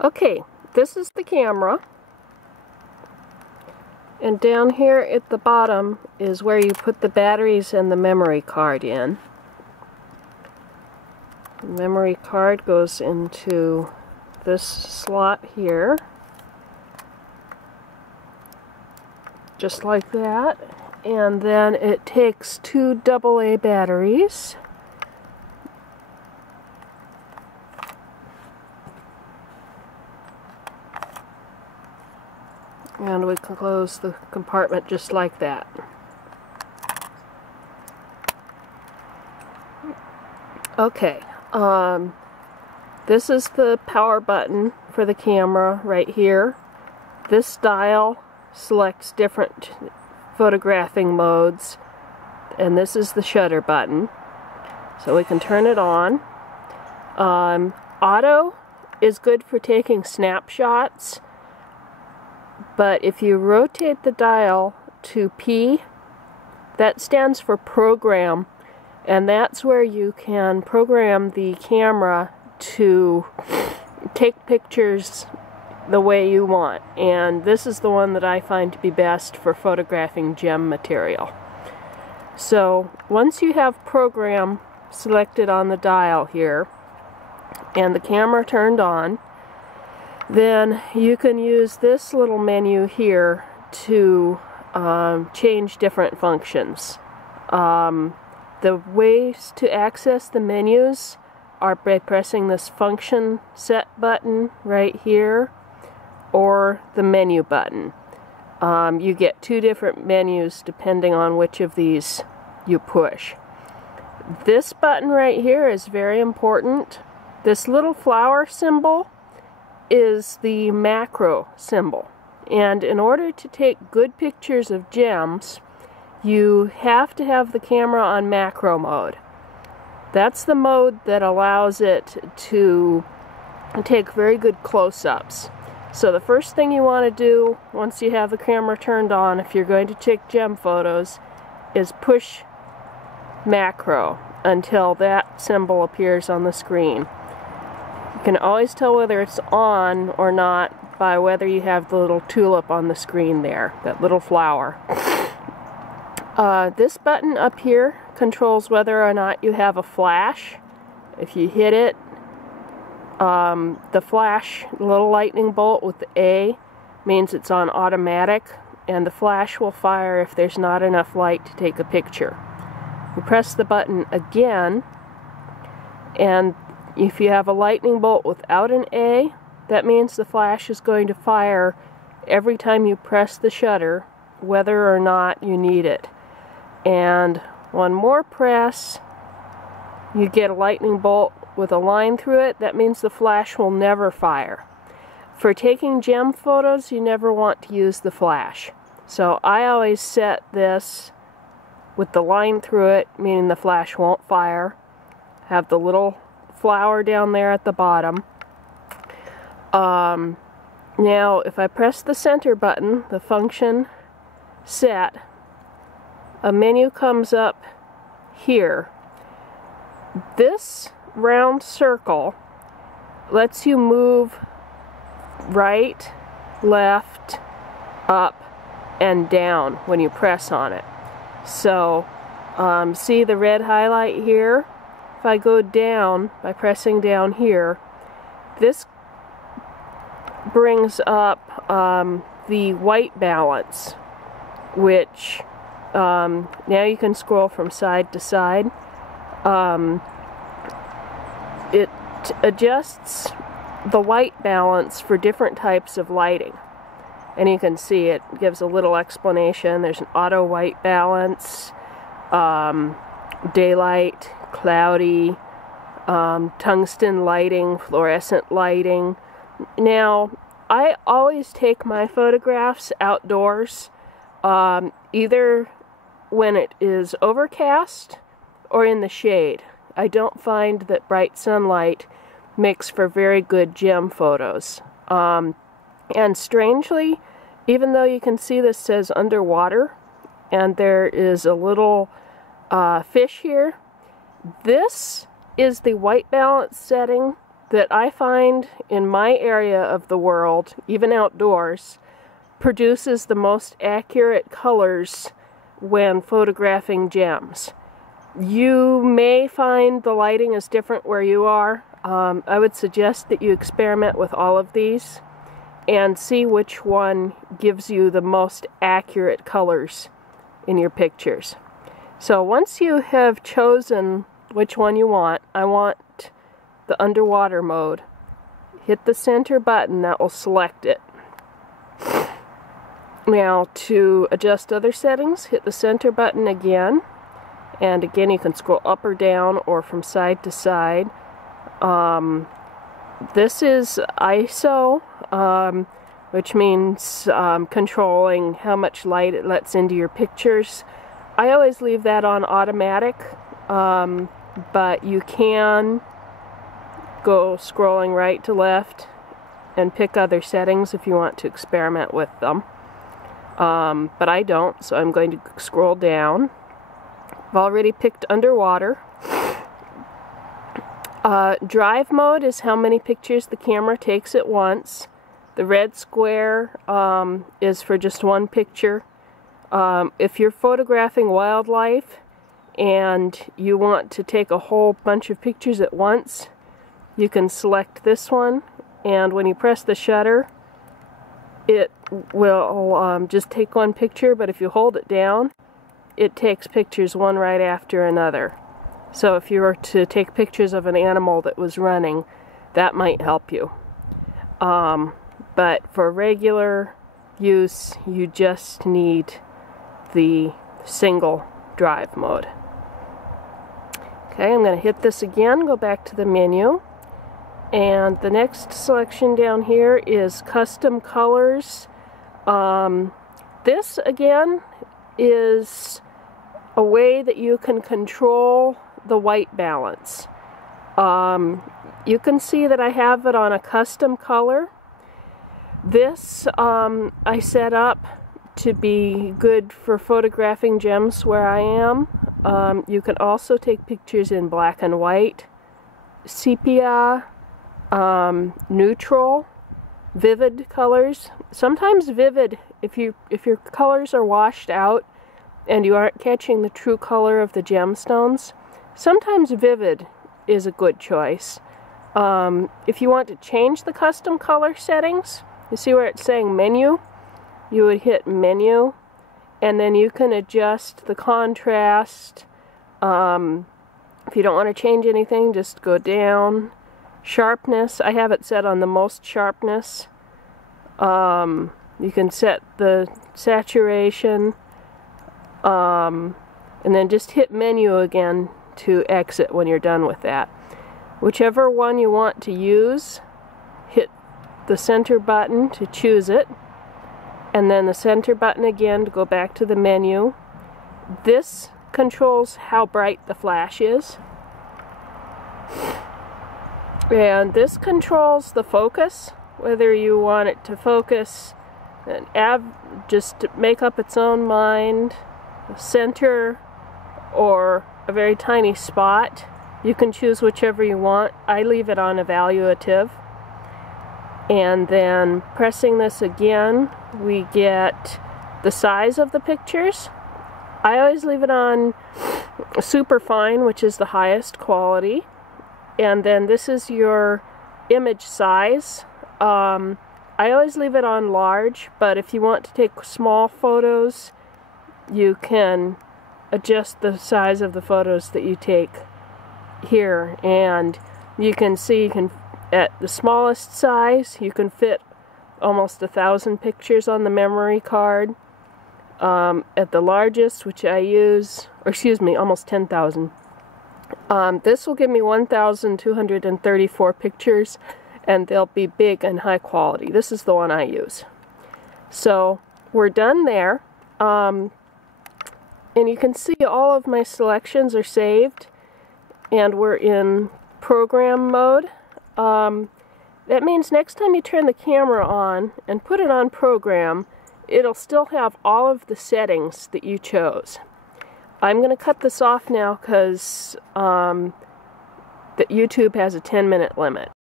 Okay, this is the camera, and down here at the bottom is where you put the batteries and the memory card in. The memory card goes into this slot here, just like that, and then it takes two AA batteries. And we can close the compartment just like that. Okay, this is the power button for the camera right here. This dial selects different photographing modes, and this is the shutter button. So we can turn it on. Auto is good for taking snapshots. But if you rotate the dial to P, that stands for program, and that's where you can program the camera to take pictures the way you want. And this is the one that I find to be best for photographing gem material. So once you have program selected on the dial here and the camera turned on, then you can use this little menu here to change different functions. The ways to access the menus are by pressing this function set button right here or the menu button. You get two different menus depending on which of these you push. This button right here is very important. This little flower symbol is the macro symbol, and in order to take good pictures of gems you have to have the camera on macro mode. That's the mode that allows it to take very good close-ups. So the first thing you want to do once you have the camera turned on, if you're going to take gem photos, is push macro until that symbol appears on the screen. You can always tell whether it's on or not by whether you have the little tulip on the screen there, that little flower. This button up here controls whether or not you have a flash. If you hit it, the flash, the little lightning bolt with the A, means it's on automatic, and the flash will fire if there's not enough light to take a picture. You press the button again, and if you have a lightning bolt without an A, that means the flash is going to fire every time you press the shutter, whether or not you need it. And one more press, you get a lightning bolt with a line through it. That means the flash will never fire. For taking gem photos, you never want to use the flash. So I always set this with the line through it, meaning the flash won't fire. Have the little flower down there at the bottom. Now if I press the center button, the function set, a menu comes up here. This round circle lets you move right, left, up, and down when you press on it. So see the red highlight here? If I go down by pressing down here, this brings up the white balance, which now you can scroll from side to side. It adjusts the white balance for different types of lighting. And you can see it gives a little explanation. There's an auto white balance, daylight, cloudy, tungsten lighting, fluorescent lighting. Now, I always take my photographs outdoors, either when it is overcast or in the shade. I don't find that bright sunlight makes for very good gem photos. And strangely, even though you can see this says underwater, and there is a little fish here, this is the white balance setting that I find in my area of the world, even outdoors, produces the most accurate colors when photographing gems. You may find the lighting is different where you are. I would suggest that you experiment with all of these and see which one gives you the most accurate colors in your pictures. So once you have chosen which one you want, I want the underwater mode. Hit the center button, that will select it. Now to adjust other settings, hit the center button again, and again you can scroll up or down or from side to side. This is ISO, which means controlling how much light it lets into your pictures. I always leave that on automatic, but you can go scrolling right to left and pick other settings if you want to experiment with them. But I don't, so I'm going to scroll down. I've already picked underwater. Drive mode is how many pictures the camera takes at once. The red square is for just one picture. If you're photographing wildlife and you want to take a whole bunch of pictures at once, you can select this one, and when you press the shutter, it will just take one picture, but if you hold it down, it takes pictures one right after another. So if you were to take pictures of an animal that was running, that might help you. But for regular use, you just need the single drive mode. Okay, I'm going to hit this again, go back to the menu, and the next selection down here is custom colors. This again is a way that you can control the white balance. You can see that I have it on a custom color. This I set up to be good for photographing gems where I am. You can also take pictures in black and white, sepia, neutral, vivid colors. Sometimes vivid, if your colors are washed out and you aren't catching the true color of the gemstones, sometimes vivid is a good choice. If you want to change the custom color settings, you see where it's saying menu? You would hit menu, and then you can adjust the contrast. If you don't want to change anything, just go down. Sharpness, I have it set on the most sharpness. You can set the saturation, and then just hit menu again to exit when you're done with that. Whichever one you want to use, hit the center button to choose it, and then the center button again to go back to the menu. This controls how bright the flash is, and this controls the focus, whether you want it to focus and just make up its own mind, center, or a very tiny spot. You can choose whichever you want. I leave it on evaluative. And then pressing this again, we get the size of the pictures. I always leave it on super fine, which is the highest quality. And then this is your image size. I always leave it on large, but if you want to take small photos, you can adjust the size of the photos that you take here. And you can see, at the smallest size, you can fit almost 1,000 pictures on the memory card. At the largest, which I use, or excuse me, almost 10,000. This will give me 1,234 pictures, and they'll be big and high quality. This is the one I use. So we're done there. And you can see all of my selections are saved, and we're in program mode. That means next time you turn the camera on and put it on program, it'll still have all of the settings that you chose. I'm going to cut this off now because YouTube has a 10-minute limit.